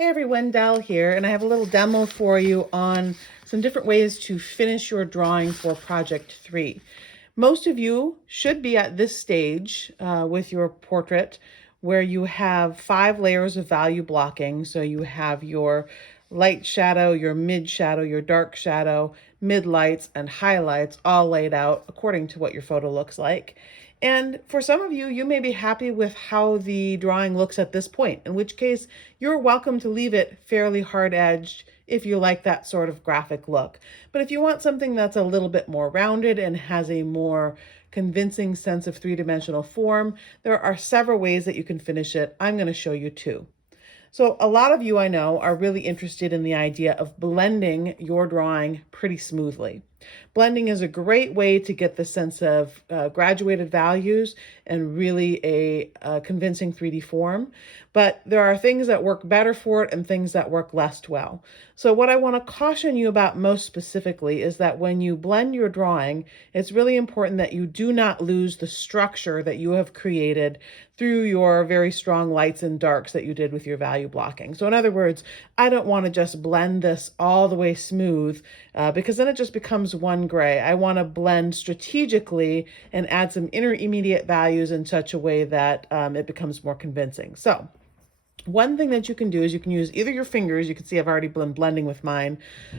Hey everyone, Dal here, and I have a little demo for you on some different ways to finish your drawing for project 3. Most of you should be at this stage with your portrait where you have 5 layers of value blocking. So you have your light shadow, your mid shadow, your dark shadow, mid lights, and highlights all laid out according to what your photo looks like. And for some of you, you may be happy with how the drawing looks at this point, in which case you're welcome to leave it fairly hard-edged if you like that sort of graphic look. But if you want something that's a little bit more rounded and has a more convincing sense of three-dimensional form, there are several ways that you can finish it. I'm going to show you 2. So a lot of you I know are really interested in the idea of blending your drawing pretty smoothly. Blending is a great way to get the sense of graduated values and really a convincing 3D form. But there are things that work better for it and things that work less well. So what I want to caution you about most specifically is that when you blend your drawing, it's really important that you do not lose the structure that you have created through your very strong lights and darks that you did with your value blocking. So in other words, I don't want to just blend this all the way smooth because then it just becomes one gray. I want to blend strategically and add some intermediate values in such a way that it becomes more convincing. So one thing that you can do is you can use either your fingers, you can see I've already been blending with mine,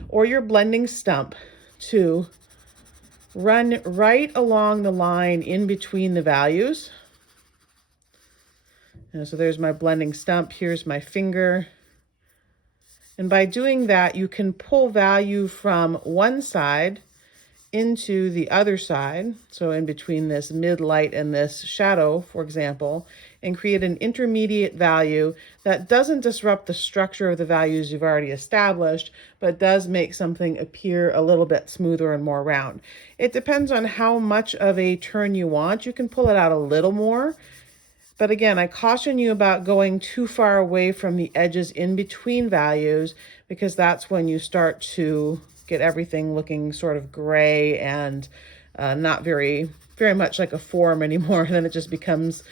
or your blending stump to run right along the line in between the values. And so there's my blending stump, here's my finger. And by doing that, you can pull value from one side into the other side, so in between this mid light and this shadow, for example, and create an intermediate value that doesn't disrupt the structure of the values you've already established, but does make something appear a little bit smoother and more round. It depends on how much of a turn you want. You can pull it out a little more, but again, I caution you about going too far away from the edges in between values, because that's when you start to get everything looking sort of gray and not very much like a form anymore. And then it just becomes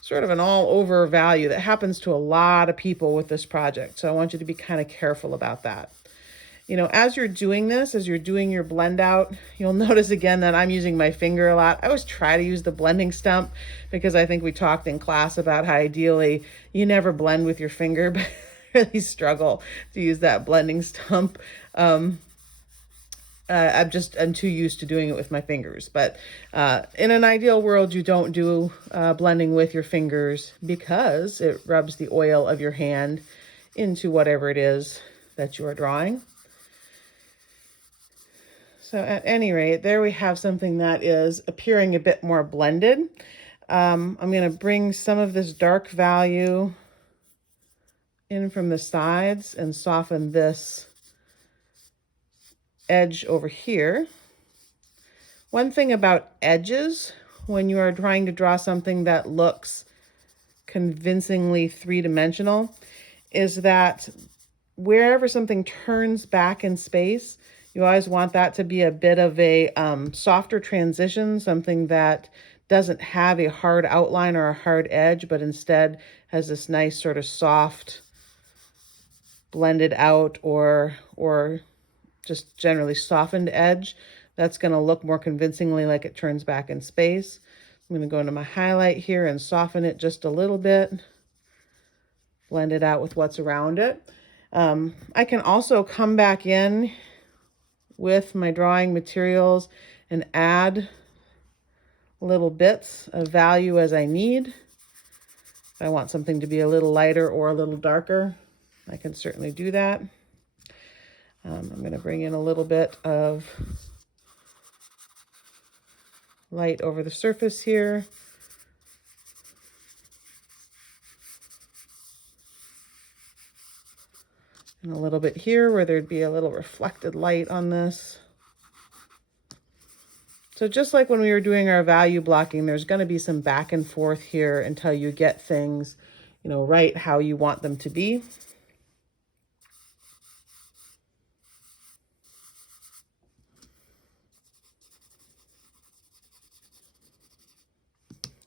sort of an all over value. That happens to a lot of people with this project. So I want you to be kind of careful about that. You know, as you're doing this, as you're doing your blend out, you'll notice again that I'm using my finger a lot. I always try to use the blending stump because I think we talked in class about how ideally you never blend with your finger, but I really struggle to use that blending stump. I'm too used to doing it with my fingers. But in an ideal world, you don't do blending with your fingers because it rubs the oil of your hand into whatever it is that you are drawing. So at any rate, there we have something that is appearing a bit more blended. I'm going to bring some of this dark value in from the sides and soften this edge over here. One thing about edges, when you are trying to draw something that looks convincingly three-dimensional, is that wherever something turns back in space, you always want that to be a bit of a softer transition, something that doesn't have a hard outline or a hard edge, but instead has this nice sort of soft blended out or just generally softened edge. That's going to look more convincingly like it turns back in space. I'm going to go into my highlight here and soften it just a little bit, blend it out with what's around it. I can also come back in with my drawing materials and add little bits of value as I need. If I want something to be a little lighter or a little darker, I can certainly do that. I'm going to bring in a little bit of light over the surface here. And a little bit here where there'd be a little reflected light on this. So just like when we were doing our value blocking, there's going to be some back and forth here until you get things, you know, right how you want them to be.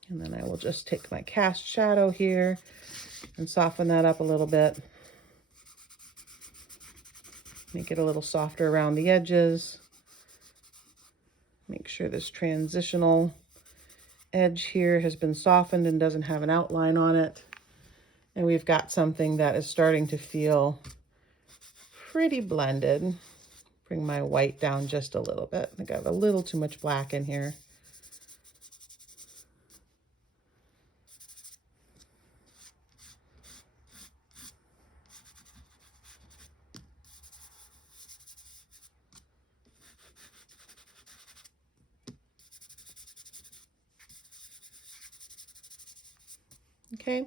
And then I will just take my cast shadow here and soften that up a little bit. Make it a little softer around the edges. Make sure this transitional edge here has been softened and doesn't have an outline on it. And we've got something that is starting to feel pretty blended. Bring my white down just a little bit. I got a little too much black in here. Okay,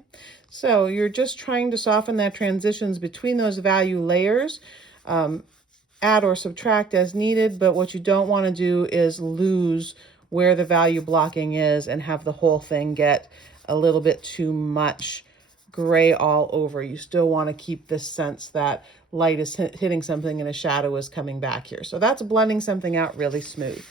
so you're just trying to soften that transitions between those value layers. Add or subtract as needed, but what you don't want to do is lose where the value blocking is and have the whole thing get a little bit too much gray all over. You still want to keep this sense that light is hitting something and a shadow is coming back here. So that's blending something out really smooth.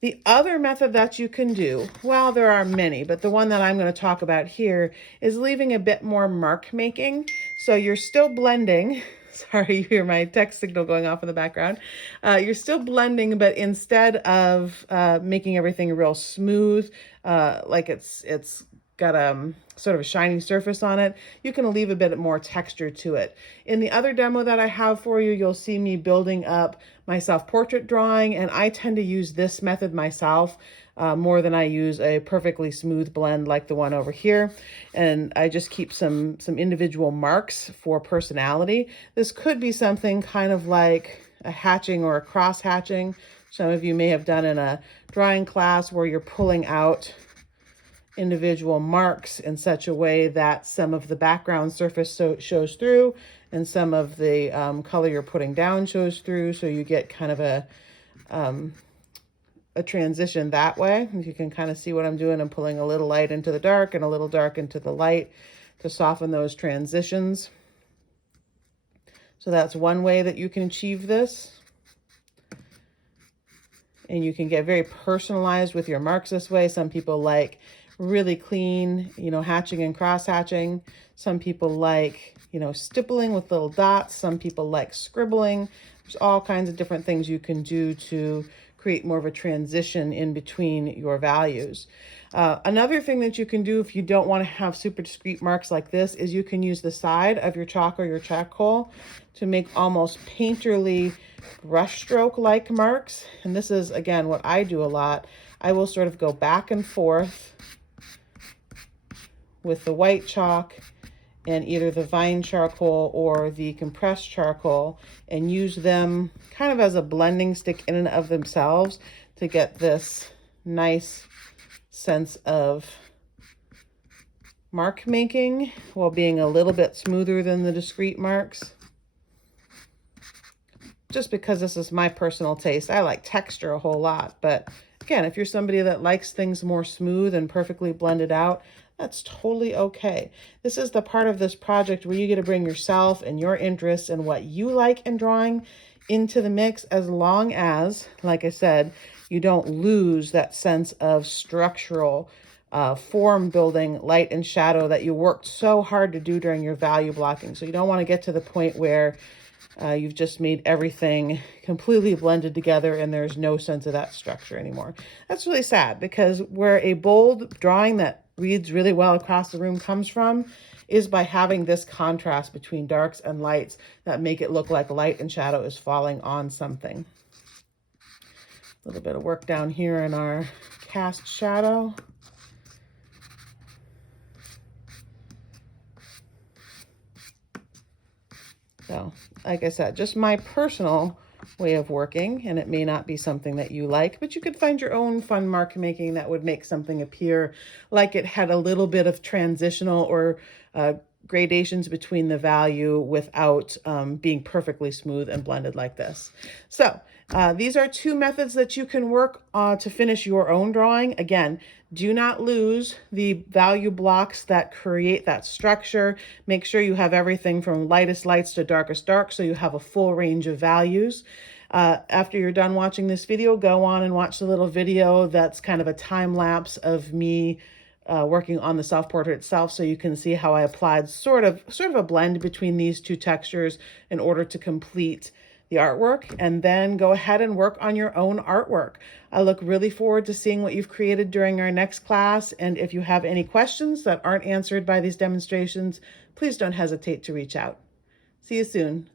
The other method that you can do, well, there are many, but the one that I'm going to talk about here is leaving a bit more mark making. So you're still blending. Sorry, you hear my text signal going off in the background. You're still blending, but instead of making everything real smooth, like it's got a sort of a shiny surface on it, you can leave a bit more texture to it. In the other demo that I have for you, you'll see me building up my self-portrait drawing, and I tend to use this method myself more than I use a perfectly smooth blend like the one over here. And I just keep some individual marks for personality. This could be something kind of like a hatching or a cross hatching. Some of you may have done in a drawing class where you're pulling out individual marks in such a way that some of the background surface shows through and some of the color you're putting down shows through, so you get kind of a transition that way. You can kind of see what I'm doing. I'm pulling a little light into the dark and a little dark into the light to soften those transitions. So that's one way that you can achieve this. And you can get very personalized with your marks this way. Some people like really clean, hatching and cross hatching. Some people like, stippling with little dots. Some people like scribbling. There's all kinds of different things you can do to create more of a transition in between your values. Another thing that you can do if you don't want to have super discrete marks like this is you can use the side of your chalk or your charcoal to make almost painterly brushstroke like marks. And this is, again, what I do a lot. I will sort of go back and forth with the white chalk and either the vine charcoal or the compressed charcoal and use them kind of as a blending stick in and of themselves to get this nice sense of mark making while being a little bit smoother than the discrete marks. Just because this is my personal taste, I like texture a whole lot, but again, if you're somebody that likes things more smooth and perfectly blended out, that's totally okay. This is the part of this project where you get to bring yourself and your interests and what you like in drawing into the mix, as long as, like I said, you don't lose that sense of structural form building, light and shadow that you worked so hard to do during your value blocking. So you don't want to get to the point where you've just made everything completely blended together and there's no sense of that structure anymore. That's really sad, because where a bold drawing that reads really well across the room comes from is by having this contrast between darks and lights that make it look like light and shadow is falling on something. A little bit of work down here in our cast shadow. So, like I said, just my personal way of working, and it may not be something that you like, but you could find your own fun mark making that would make something appear like it had a little bit of transitional or gradations between the value without being perfectly smooth and blended like this. So these are two methods that you can work to finish your own drawing. Again, do not lose the value blocks that create that structure. Make sure you have everything from lightest lights to darkest dark, so you have a full range of values. After you're done watching this video, go on and watch the little video that's kind of a time lapse of me working on the self-portrait itself, so you can see how I applied sort of a blend between these two textures in order to complete the artwork, and then go ahead and work on your own artwork. I look really forward to seeing what you've created during our next class, and if you have any questions that aren't answered by these demonstrations, please don't hesitate to reach out. See you soon.